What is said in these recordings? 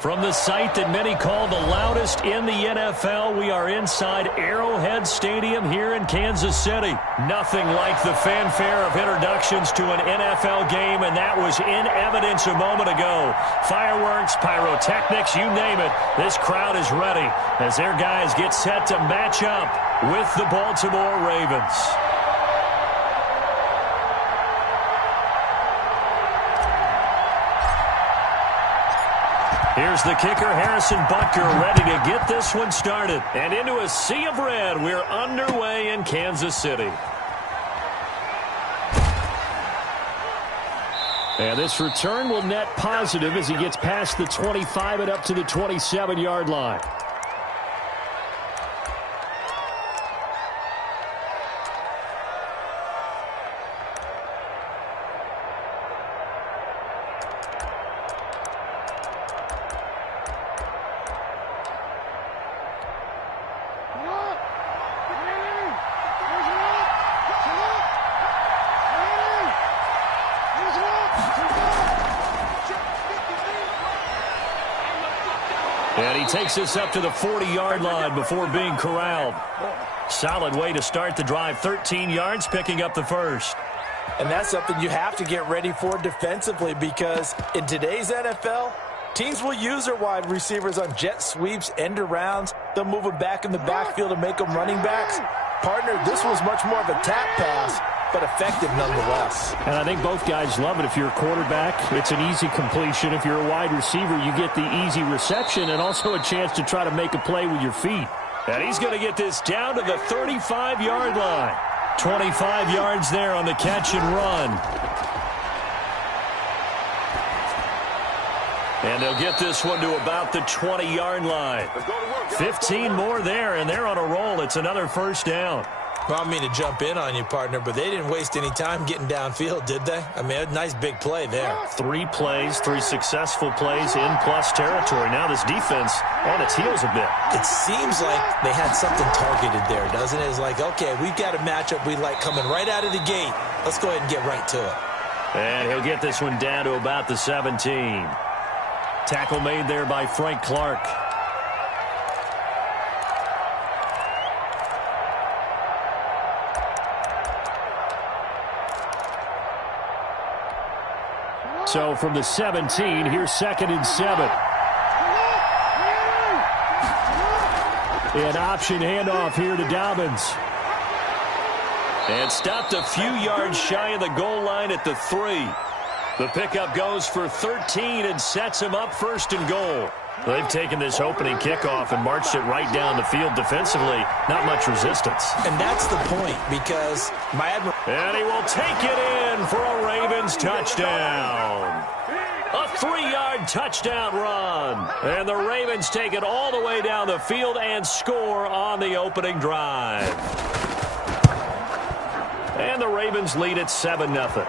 From the site that many call the loudest in the NFL, we are inside Arrowhead Stadium here in Kansas City. Nothing like the fanfare of introductions to an NFL game, and that was in evidence a moment ago. Fireworks, pyrotechnics, you name it. This crowd is ready as their guys get set to match up with the Baltimore Ravens. Here's the kicker, Harrison Butker, ready to get this one started. And into a sea of red, we're underway in Kansas City. And this return will net positive as he gets past the 25 and up to the 27-yard line. And he takes us up to the 40-yard line before being corralled. Solid way to start the drive. 13 yards, picking up the first. And that's something you have to get ready for defensively, because in today's NFL, teams will use their wide receivers on jet sweeps, end arounds. They'll move them back in the backfield and make them running backs. Partner, this was much more of a tap pass, but effective nonetheless. And I think both guys love it. If you're a quarterback, it's an easy completion. If you're a wide receiver, you get the easy reception and also a chance to try to make a play with your feet. And he's going to get this down to the 35-yard line. 25 yards there on the catch and run. And they'll get this one to about the 20-yard line. 15 more there, and they're on a roll. It's another first down. Well, I mean to jump in on you, partner, but they didn't waste any time getting downfield, did they? I mean, a nice big play there. 3 plays, 3 successful plays in plus territory. Now this defense on its heels a bit. It seems like they had something targeted there, doesn't it? It's like, okay, we've got a matchup we like coming right out of the gate. Let's go ahead and get right to it. And he'll get this one down to about the 17. Tackle made there by Frank Clark. So from the 17, here's 2nd and 7. An option handoff here to Dobbins. And stopped a few yards shy of the goal line at the 3. The pickup goes for 13 and sets him up 1st and goal. They've taken this opening kickoff and marched it right down the field defensively. Not much resistance. And that's the point, because and he will take it in for a Ravens touchdown. A 3-yard touchdown run. And the Ravens take it all the way down the field and score on the opening drive. And the Ravens lead at 7-0.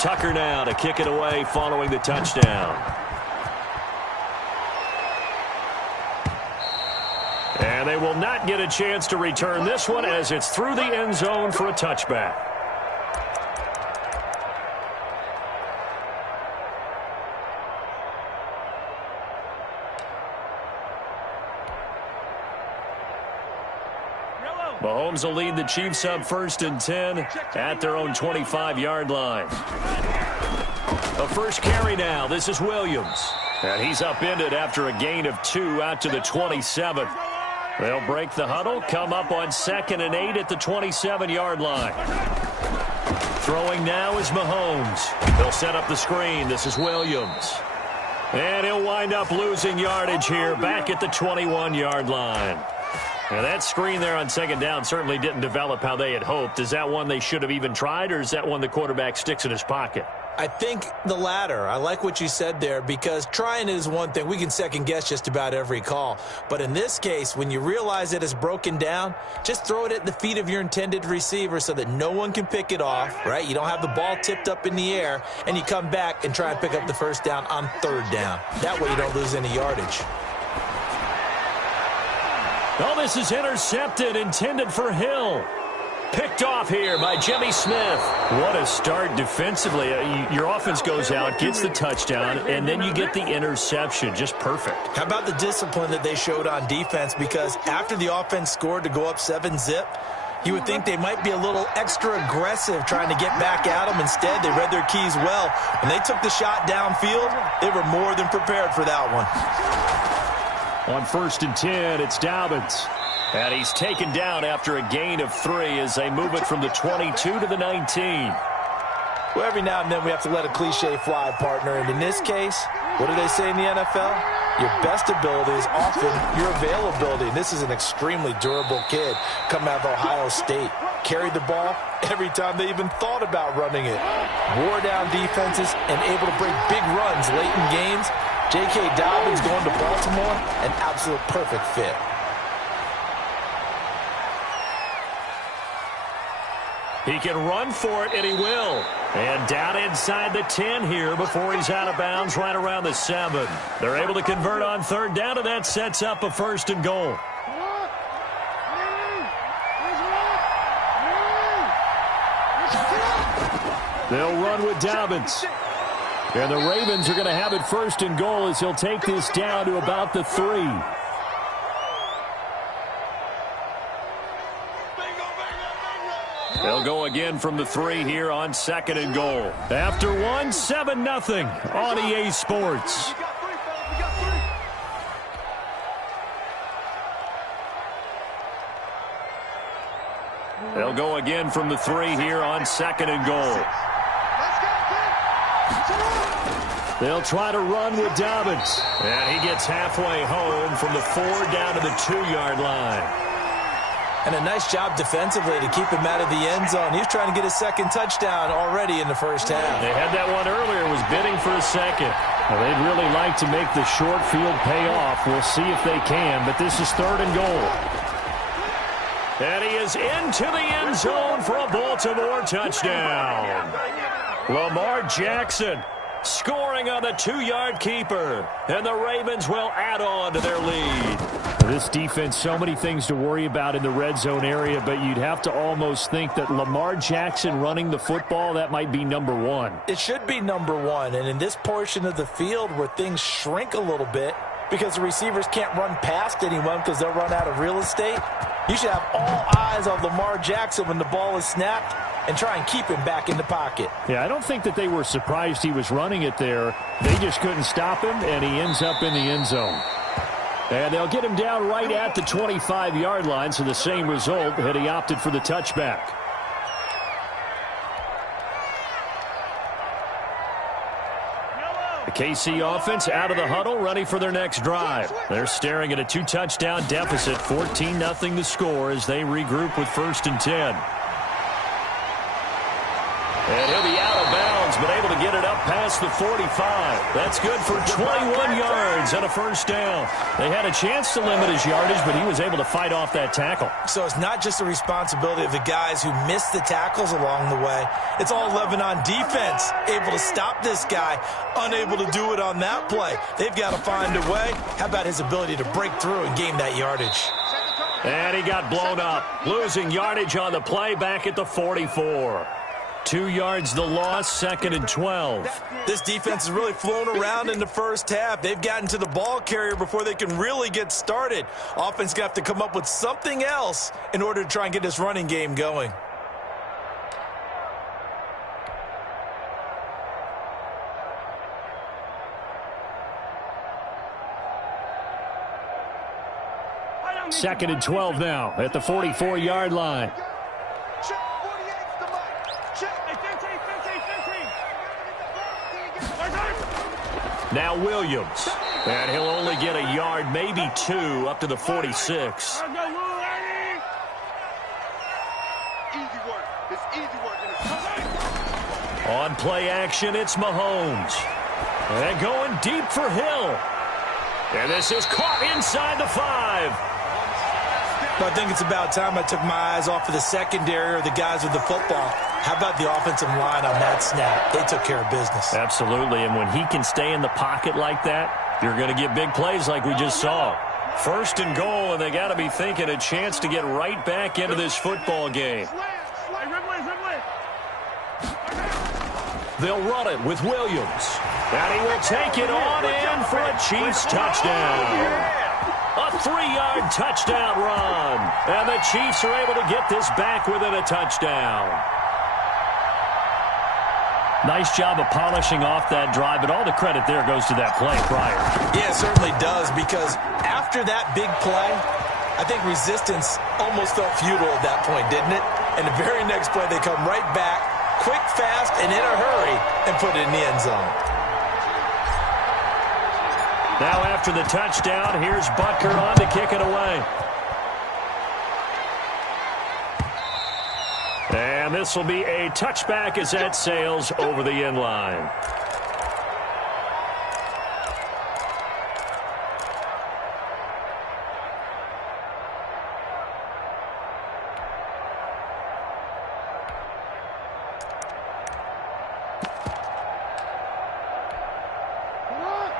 Tucker now to kick it away following the touchdown. And they will not get a chance to return this one as it's through the end zone for a touchback. Mahomes will lead the Chiefs up 1st and 10 at their own 25-yard line. A first carry now. This is Williams. And he's upended after a gain of 2 out to the 27. They'll break the huddle, come up on 2nd and 8 at the 27-yard line. Throwing now is Mahomes. They'll set up the screen. This is Williams. And he'll wind up losing yardage here back at the 21-yard line. Now that screen there on 2nd down certainly didn't develop how they had hoped. Is that one they should have even tried, or is that one the quarterback sticks in his pocket? I think the latter. I like what you said there, because trying is one thing. We can second-guess just about every call. But in this case, when you realize it is broken down, just throw it at the feet of your intended receiver so that no one can pick it off, right? You don't have the ball tipped up in the air, and you come back and try and pick up the first down on 3rd down. That way you don't lose any yardage. Oh, this is intercepted, intended for Hill. Picked off here by Jimmy Smith. What a start defensively. Your offense goes out, gets the touchdown, and then you get the interception. Just perfect. How about the discipline that they showed on defense? Because after the offense scored to go up 7-zip, you would think they might be a little extra aggressive trying to get back at them. Instead, they read their keys well. When they took the shot downfield, they were more than prepared for that one. On 1st and 10, it's Dobbins. And he's taken down after a gain of 3 as they move it from the 22 to the 19. Well, every now and then we have to let a cliche fly, partner. And in this case, what do they say in the NFL? Your best ability is often your availability. And this is an extremely durable kid coming out of Ohio State. Carried the ball every time they even thought about running it. Wore down defenses and able to break big runs late in games. J.K. Dobbins going to Baltimore, an absolute perfect fit. He can run for it, and he will. And down inside the 10 here before he's out of bounds right around the 7. They're able to convert on 3rd down, and that sets up a 1st and goal. They'll run with Dobbins. And the Ravens are going to have it 1st and goal as he'll take this down to about the 3. They'll go again from the 3 here on 2nd and goal. After 1, 7-0 on EA Sports. They'll go again from the 3 here on 2nd and goal. They'll try to run with Dobbins. And he gets halfway home from the 4 down to the 2-yard line. And a nice job defensively to keep him out of the end zone. He was trying to get his 2nd touchdown already in the 1st half. They had that one earlier, was bidding for a 2nd. Well, they'd really like to make the short field pay off. We'll see if they can, but this is 3rd and goal. And he is into the end zone for a Baltimore touchdown. Lamar Jackson scoring on the 2-yard keeper. And the Ravens will add on to their lead. This defense, so many things to worry about in the red zone area, but you'd have to almost think that Lamar Jackson running the football, that might be number 1. It should be number 1, and in this portion of the field where things shrink a little bit because the receivers can't run past anyone because they'll run out of real estate, you should have all eyes on Lamar Jackson when the ball is snapped and try and keep him back in the pocket. Yeah, I don't think that they were surprised he was running it there. They just couldn't stop him, and he ends up in the end zone. And they'll get him down right at the 25-yard line, so the same result had he opted for the touchback. The KC offense out of the huddle, ready for their next drive. They're staring at a 2-touchdown deficit, 14-0 to score as they regroup with 1st and 10. And he'll be out of bounds, but able to get it up past the 45. That's good for 21 yards and a 1st down. They had a chance to limit his yardage, but he was able to fight off that tackle. So it's not just the responsibility of the guys who missed the tackles along the way. It's all 11 on defense, able to stop this guy, unable to do it on that play. They've got to find a way. How about his ability to break through and gain that yardage? And he got blown up, losing yardage on the play back at the 44. 2 yards the loss, 2nd and 12. This defense has really flown around in the 1st half. They've gotten to the ball carrier before they can really get started. Offense going to have to come up with something else in order to try and get this running game going. Second and 12 now at the 44-yard line. Now Williams. And he'll only get a yard, maybe 2, up to the 46. On play action, it's Mahomes. And going deep for Hill. And this is caught inside the 5. But I think it's about time I took my eyes off of the secondary or the guys with the football. How about the offensive line on that snap? They took care of business. Absolutely, and when he can stay in the pocket like that, you're going to get big plays like we just saw. First and goal, and they got to be thinking a chance to get right back into this football game. They'll run it with Williams. And he will take it on in for a Chiefs touchdown. A 3-yard touchdown run. And the Chiefs are able to get this back within a touchdown. Nice job of polishing off that drive, but all the credit there goes to that play prior. Yeah, it certainly does, because after that big play, I think resistance almost felt futile at that point, didn't it? And the very next play, they come right back, quick, fast, and in a hurry, and put it in the end zone. Now after the touchdown, here's Butker on to kick it away. And this will be a touchback as that sails over the end line.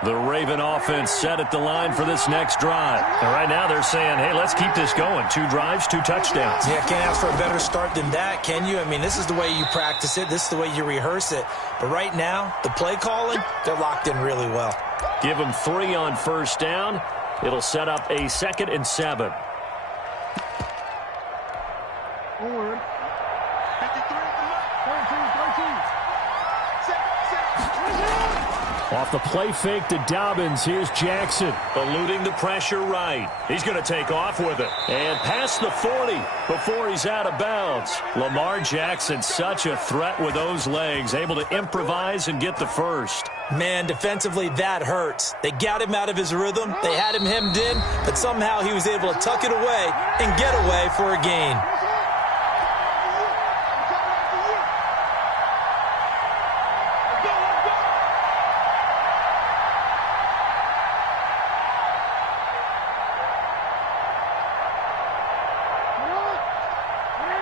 The Raven offense set at the line for this next drive. And right now they're saying, hey, let's keep this going. 2 drives, 2 touchdowns. Yeah, can't ask for a better start than that, can you? I mean, this is the way you practice it. This is the way you rehearse it. But right now, the play calling, they're locked in really well. Give them 3 on first down. It'll set up a 2nd and 7. Forward. 53, 13. Off the play fake to Dobbins, here's Jackson. Eluding the pressure right. He's going to take off with it. And past the 40 before he's out of bounds. Lamar Jackson, such a threat with those legs, able to improvise and get the first. Man, defensively, that hurts. They got him out of his rhythm. They had him hemmed in, but somehow he was able to tuck it away and get away for a gain.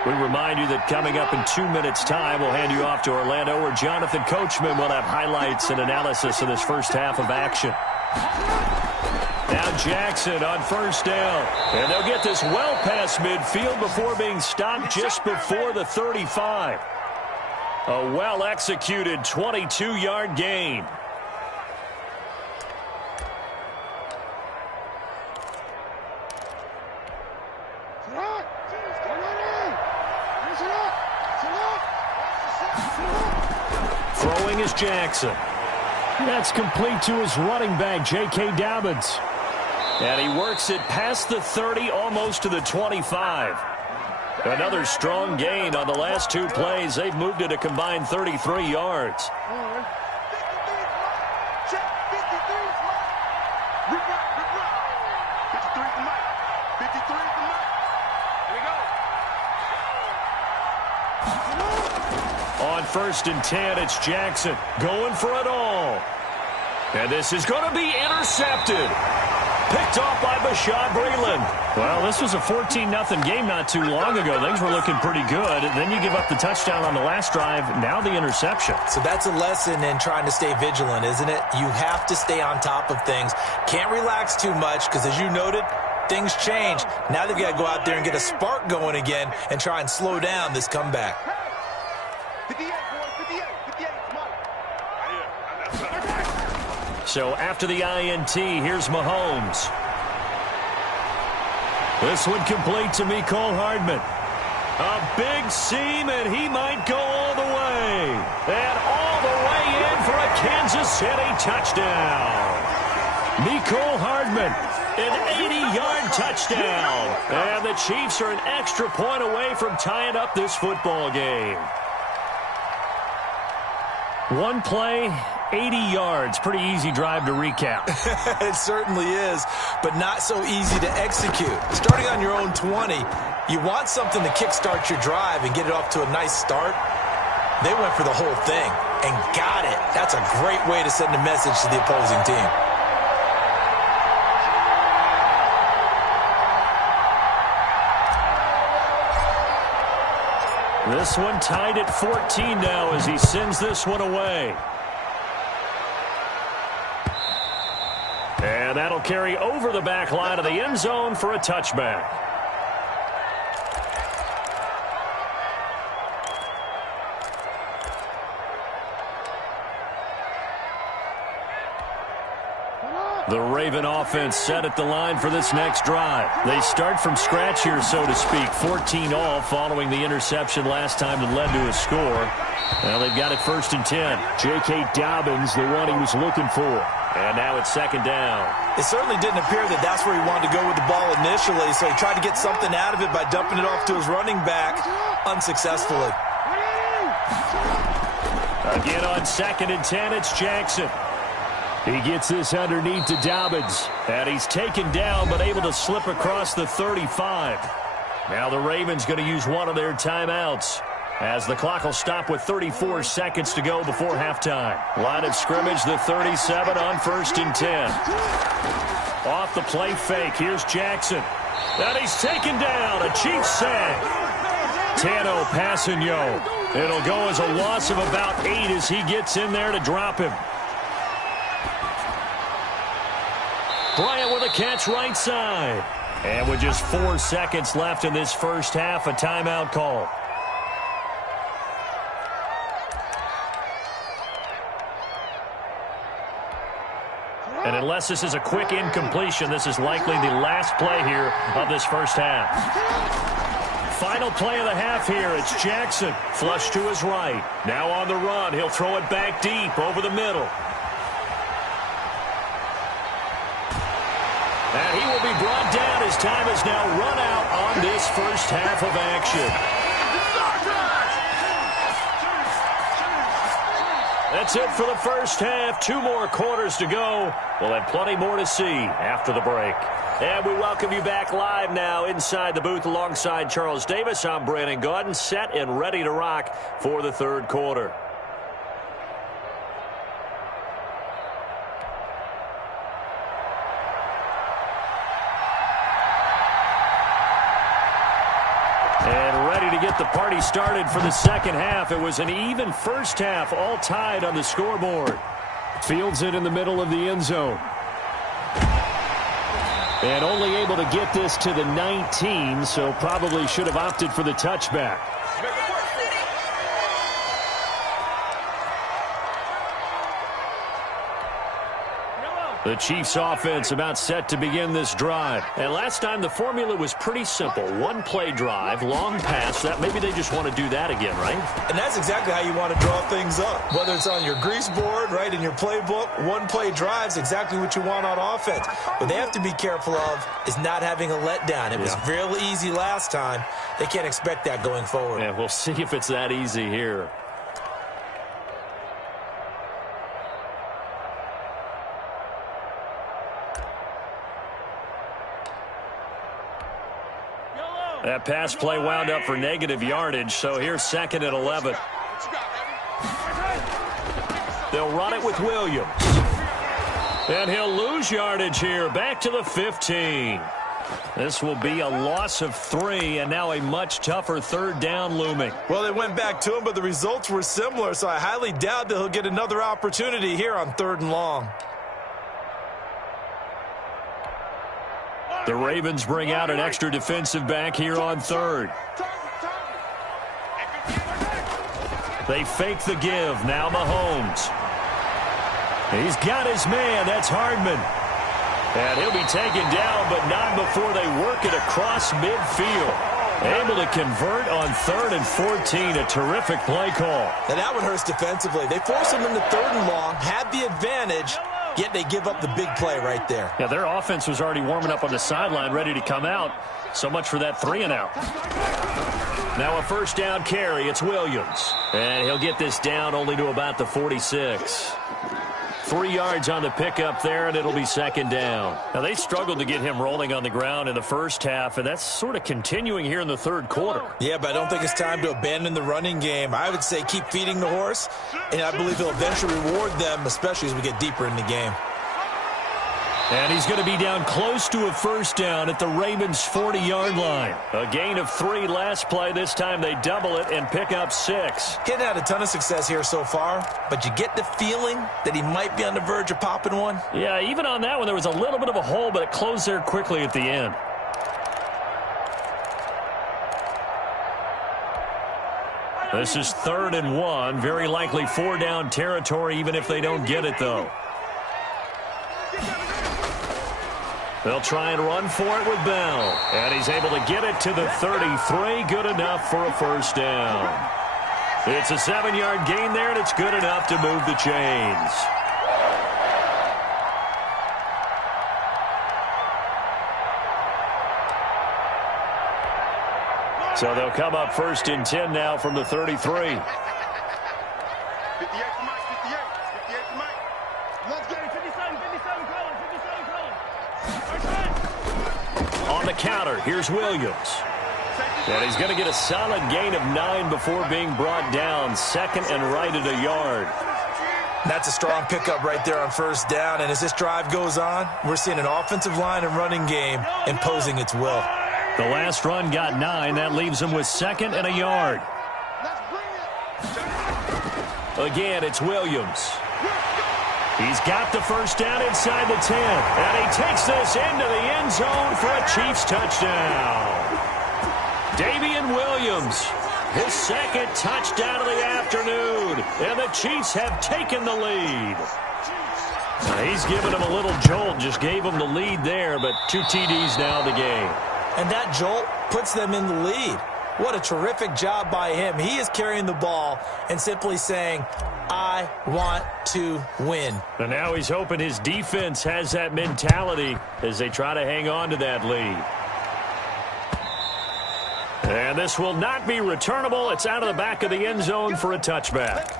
We remind you that coming up in 2 minutes' time, we'll hand you off to Orlando, where Jonathan Coachman will have highlights and analysis of this first half of action. Now Jackson on first down. And they'll get this well past midfield before being stopped just before the 35. A well-executed 22-yard gain. Throwing is Jackson. That's complete to his running back, J.K. Dobbins. And he works it past the 30, almost to the 25. Another strong gain on the last 2 plays. They've moved it a combined 33 yards. On first and 10, it's Jackson going for it all. And this is going to be intercepted. Picked off by Bashaud Breeland. Well, this was a 14-0 game not too long ago. Things were looking pretty good. Then you give up the touchdown on the last drive. Now the interception. So that's a lesson in trying to stay vigilant, isn't it? You have to stay on top of things. Can't relax too much because, as you noted, things change. Now they've got to go out there and get a spark going again and try and slow down this comeback. 58, boy, 58, come on. So after the INT, here's Mahomes. This one complete to Mecole Hardman. A big seam, and he might go all the way. And all the way in for a Kansas City touchdown. Mecole Hardman, an 80-yard touchdown. And the Chiefs are an extra point away from tying up this football game. One play, 80 yards. Pretty easy drive to recap. It certainly is, but not so easy to execute. Starting on your own 20, you want something to kickstart your drive and get it off to a nice start. They went for the whole thing and got it. That's a great way to send a message to the opposing team. This one tied at 14 now as he sends this one away. And And that'll carry over the back line of the end zone for a touchback. The Raven offense set at the line for this next drive. They start from scratch here, so to speak. 14-all following the interception last time that led to a score. Well, they've got it 1st and 10. J.K. Dobbins, the one he was looking for. And now it's 2nd down. It certainly didn't appear that that's where he wanted to go with the ball initially, so he tried to get something out of it by dumping it off to his running back unsuccessfully. Again on 2nd and 10, it's Jackson. He gets this underneath to Dobbins. And he's taken down but able to slip across the 35. Now the Ravens going to use one of their timeouts, as the clock will stop with 34 seconds to go before halftime. Line of scrimmage, the 37 on 1st and 10. Off the play fake, here's Jackson. And he's taken down, a Chiefs sack. Tano Passigno. It'll go as a loss of about 8 as he gets in there to drop him. Bryant with a catch right side. And with just 4 seconds left in this first half, a timeout call. And unless this is a quick incompletion, this is likely the last play here of this first half. Final play of the half here. It's Jackson. Flush to his right. Now on the run. He'll throw it back deep over the middle. And he will be brought down. His time is now run out on this first half of action. That's it for the first half. 2 more quarters to go. We'll have plenty more to see after the break. And we welcome you back live now inside the booth alongside Charles Davis. I'm Brandon Gaudin, set and ready to rock for the third quarter. And ready to get the party started for the second half. It was an even first half, all tied on the scoreboard. Fields it in the middle of the end zone. And only able to get this to the 19, so probably should have opted for the touchback. The Chiefs offense about set to begin this drive. And last time the formula was pretty simple. 1 play drive, long pass. That maybe they just want to do that again, right? And that's exactly how you want to draw things up. Whether it's on your grease board, right, in your playbook, 1 play drive is exactly what you want on offense. What they have to be careful of is not having a letdown. It was real easy last time. They can't expect that going forward. Yeah, we'll see if it's that easy here. That pass play wound up for negative yardage, so here's 2nd and 11. They'll run it with Williams. And he'll lose yardage here, back to the 15. This will be a loss of 3, and now a much tougher 3rd down looming. Well, they went back to him, but the results were similar, so I highly doubt that he'll get another opportunity here on 3rd and long. The Ravens bring out an extra defensive back here on 3rd. They fake the give. Now Mahomes. He's got his man. That's Hardman. And he'll be taken down, but not before they work it across midfield. Able to convert on 3rd and 14. A terrific play call. And that one hurts defensively. They force him into 3rd and long, had the advantage, yet they give up the big play right there. Yeah, their offense was already warming up on the sideline, ready to come out. So much for that 3 and out. Now a 1st down carry. It's Williams. And he'll get this down only to about the 46. 3 yards on the pickup there, and it'll be 2nd down. Now, they struggled to get him rolling on the ground in the first half, and that's sort of continuing here in the 3rd quarter. Yeah, but I don't think it's time to abandon the running game. I would say keep feeding the horse, and I believe he'll eventually reward them, especially as we get deeper in the game. And he's going to be down close to a first down at the Ravens' 40-yard line. A gain of 3 last play. This time they double it and pick up 6. He hadn't had a ton of success here so far, but you get the feeling that he might be on the verge of popping one. Yeah, even on that one, there was a little bit of a hole, but it closed there quickly at the end. This is 3rd and 1. Very likely 4-down territory, even if they don't get it, though. They'll try and run for it with Bell. And he's able to get it to the 33. Good enough for a first down. It's a 7-yard gain there, and it's good enough to move the chains. So they'll come up 1st and 10 now from the 33. 58 to Mike, 58 to Mike. Let's get it, 57, Colin, 57, Colin. On the counter, here's Williams. And he's going to get a solid gain of 9 before being brought down. 2nd and right at a yard. That's a strong pickup right there on first down. And as this drive goes on, we're seeing an offensive line and running game imposing its will. The last run got 9. That leaves him with 2nd and a yard. Again, it's Williams. He's got the first down inside the 10. And he takes this into the end zone for a Chiefs touchdown. Damian Williams, his 2nd touchdown of the afternoon. And the Chiefs have taken the lead. Now, he's given him a little jolt, just gave him the lead there, but 2 TDs now in the game. And that jolt puts them in the lead. What a terrific job by him. He is carrying the ball and simply saying, I want to win. And now he's hoping his defense has that mentality as they try to hang on to that lead. And this will not be returnable. It's out of the back of the end zone for a touchback.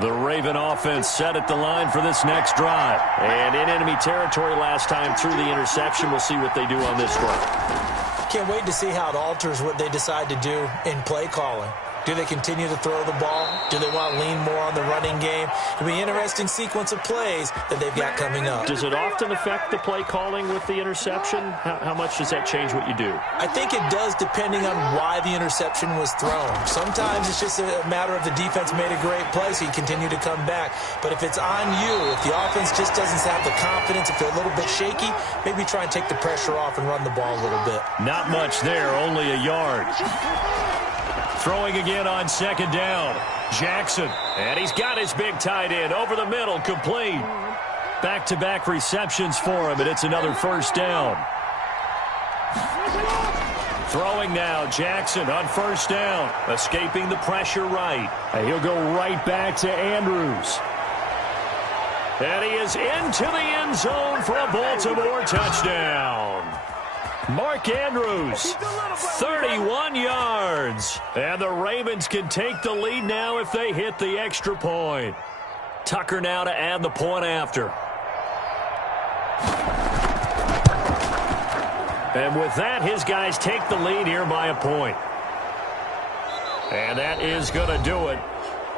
The Raven offense set at the line for this next drive. And in enemy territory last time through the interception. We'll see what they do on this drive. Can't wait to see how it alters what they decide to do in play calling. Do they continue to throw the ball? Do they want to lean more on the running game? It'll be an interesting sequence of plays that they've got coming up. Does it often affect the play calling with the interception? How much does that change what you do? I think it does depending on why the interception was thrown. Sometimes it's just a matter of the defense made a great play, so you continue to come back. But if it's on you, if the offense just doesn't have the confidence, if they're a little bit shaky, maybe try and take the pressure off and run the ball a little bit. Not much there, only a yard. Throwing again on 2nd down. Jackson. And he's got his big tight end over the middle, complete. Back-to-back receptions for him, and it's another first down. Throwing now, Jackson on first down. Escaping the pressure right. And he'll go right back to Andrews. And he is into the end zone for a Baltimore touchdown. Mark Andrews, 31 yards. And the Ravens can take the lead now if they hit the extra point. Tucker now to add the point after. And with that, his guys take the lead here by a point. And that is going to do it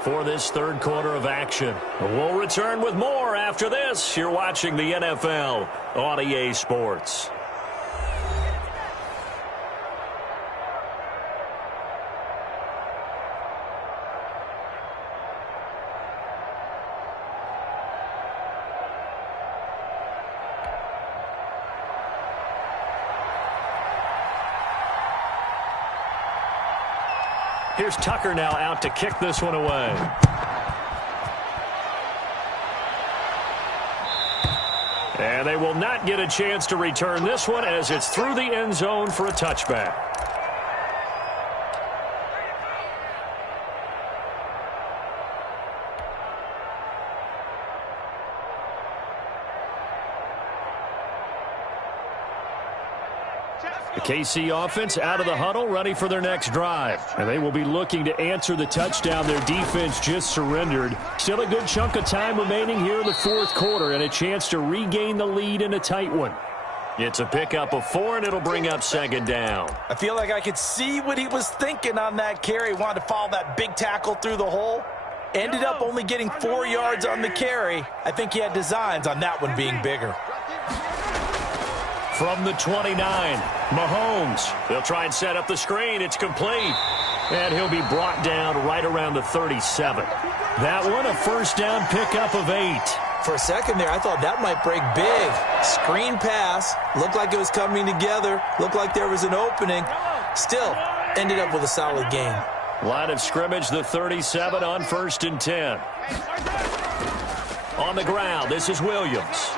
for this 3rd quarter of action. We'll return with more after this. You're watching the NFL on EA Sports. Here's Tucker now out to kick this one away. And they will not get a chance to return this one as it's through the end zone for a touchback. The KC offense out of the huddle, ready for their next drive. And they will be looking to answer the touchdown their defense just surrendered. Still a good chunk of time remaining here in the 4th quarter and a chance to regain the lead in a tight one. It's a pickup of 4, and it'll bring up second down. I feel like I could see what he was thinking on that carry. Wanted to follow that big tackle through the hole. Ended up only getting 4 yards on the carry. I think he had designs on that one being bigger. From the 29, Mahomes. They'll try and set up the screen. It's complete. And he'll be brought down right around the 37. That one, a first down pickup of 8. For a second there, I thought that might break big. Screen pass. Looked like it was coming together. Looked like there was an opening. Still, ended up with a solid gain. Line of scrimmage, the 37 on 1st and 10. On the ground, this is Williams.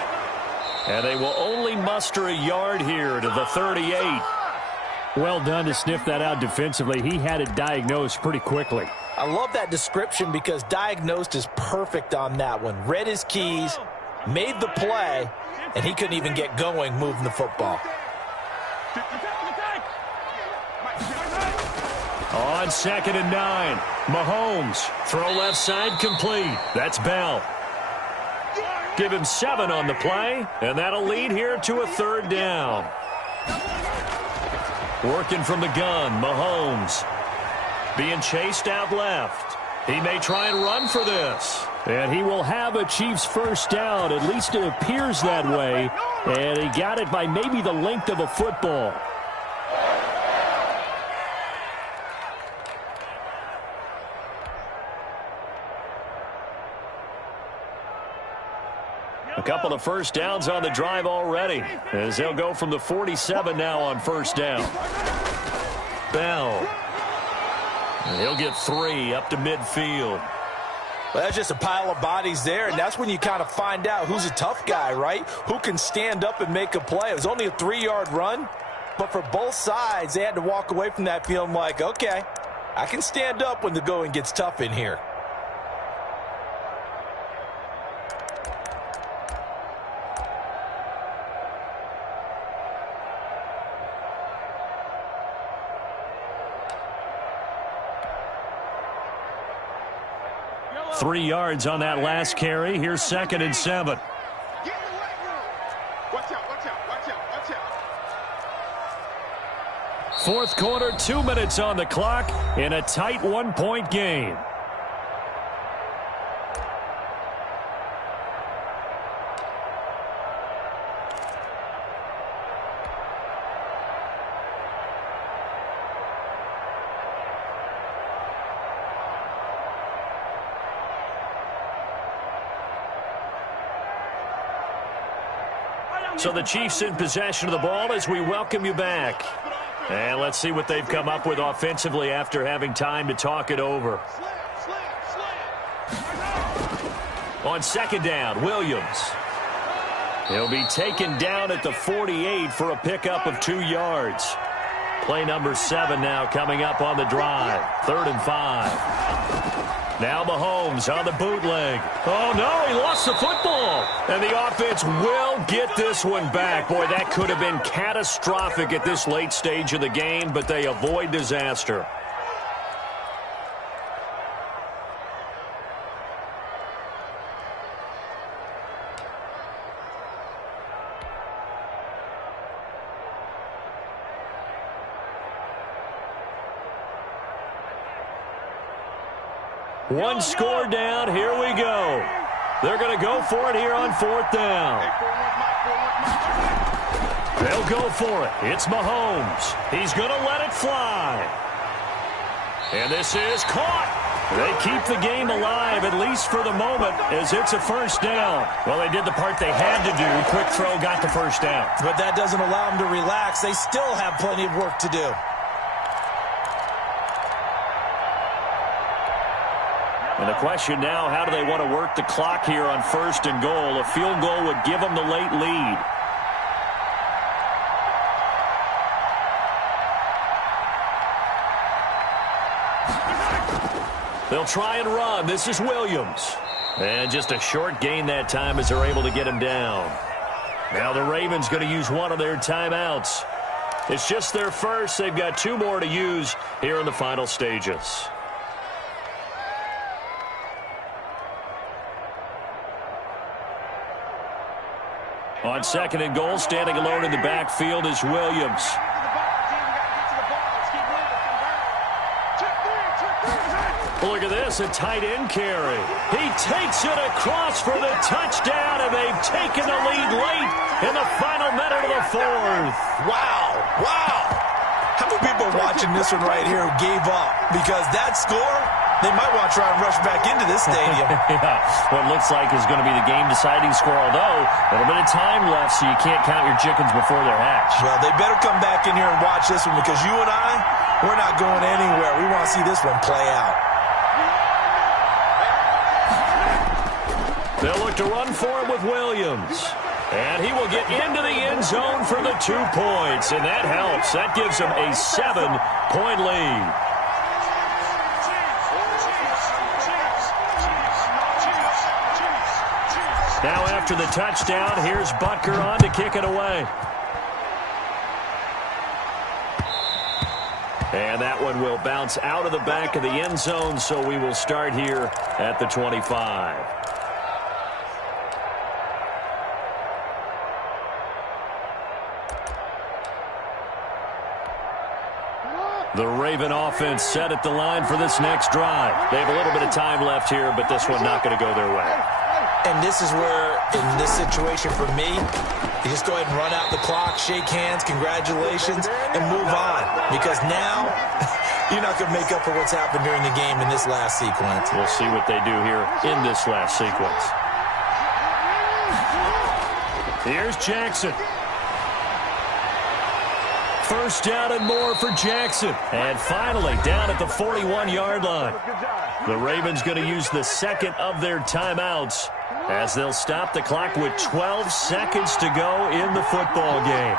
And they will only muster a yard here to the 38. Well done to sniff that out defensively. He had it diagnosed pretty quickly. I love that description because diagnosed is perfect on that one. Read his keys, made the play, and he couldn't even get going moving the football. On 2nd and 9, Mahomes. Throw left side complete. That's Bell. Give him 7 on the play, and that'll lead here to a 3rd down. Working from the gun, Mahomes. Being chased out left. He may try and run for this. And he will have a Chiefs first down. At least it appears that way. And he got it by maybe the length of a football. A couple of first downs on the drive already, as they'll go from the 47 now on first down. Bell. And he'll get 3 up to midfield. Well, that's just a pile of bodies there, and that's when you kind of find out who's a tough guy, right? Who can stand up and make a play. It was only a 3-yard run, but for both sides, they had to walk away from that feeling like, okay, I can stand up when the going gets tough in here. Three yards on that last carry. Here's 2nd and 7. Fourth quarter, 2 minutes on the clock in a tight 1-point game. So the Chiefs in possession of the ball as we welcome you back. And let's see what they've come up with offensively after having time to talk it over. On 2nd down, Williams. He'll be taken down at the 48 for a pickup of 2 yards. Play number 7 now coming up on the drive. 3rd and 5. Now Mahomes on the bootleg. Oh, no, he lost the football. And the offense will get this one back. Boy, that could have been catastrophic at this late stage of the game, but they avoid disaster. One score down. Here we go. They're going to go for it here on 4th down. They'll go for it. It's Mahomes. He's going to let it fly. And this is caught. They keep the game alive, at least for the moment, as it's a first down. Well, they did the part they had to do. Quick throw got the first down. But that doesn't allow them to relax. They still have plenty of work to do. And the question now, how do they want to work the clock here on 1st and goal? A field goal would give them the late lead. They'll try and run. This is Williams. And just a short gain that time as they're able to get him down. Now the Ravens going to use one of their timeouts. It's just their first. They've got 2 more to use here in the final stages. On 2nd and goal, standing alone in the backfield is Williams. Look at this, a tight end carry. He takes it across for the touchdown, and they've taken the lead late in the final minute of the 4th. Wow, wow. How many people watching this one right here who gave up? Because that score, they might want to try and rush back into this stadium. Yeah, what looks like is going to be the game-deciding score, although a little bit of time left, so you can't count your chickens before they're hatched. Well, they better come back in here and watch this one, because you and I, we're not going anywhere. We want to see this one play out. They'll look to run for it with Williams. And he will get into the end zone for the 2 points. And that helps. That gives him a 7-point lead. Now after the touchdown, here's Butker on to kick it away. And that one will bounce out of the back of the end zone, so we will start here at the 25. The Raven offense set at the line for this next drive. They have a little bit of time left here, but this one not going to go their way. And this is where, in this situation for me, you just go ahead and run out the clock, shake hands, congratulations, and move on. Because now, you're not going to make up for what's happened during the game in this last sequence. We'll see what they do here in this last sequence. Here's Jackson. First down and more for Jackson. And finally, down at the 41-yard line. The Ravens going to use the second of their timeouts as they'll stop the clock with 12 seconds to go in the football game.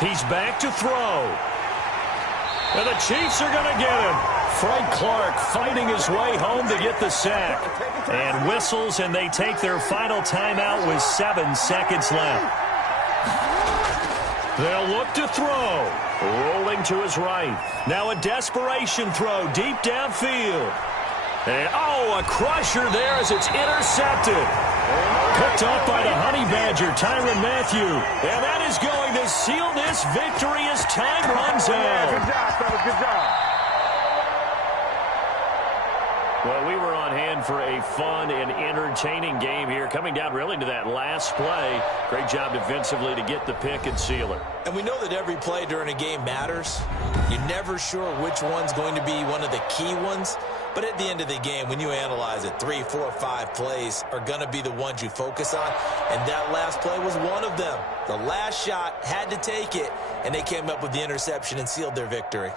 He's back to throw. And the Chiefs are going to get him. Frank Clark fighting his way home to get the sack. And whistles, and they take their final timeout with 7 seconds left. They'll look to throw. Rolling to his right. Now a desperation throw deep downfield. And, a crusher there as it's intercepted. Picked off by the Honey Badger, Tyrann Mathieu. And that is going to seal this victory as time runs out. Good job, fellas. Good job. Well, we were on hand for a fun and entertaining game here, coming down really to that last play. Great job defensively to get the pick and seal it. And we know that every play during a game matters. You're never sure which one's going to be one of the key ones. But at the end of the game, when you analyze it, 3, 4, 5 plays are going to be the ones you focus on. And that last play was one of them. The last shot had to take it, and they came up with the interception and sealed their victory.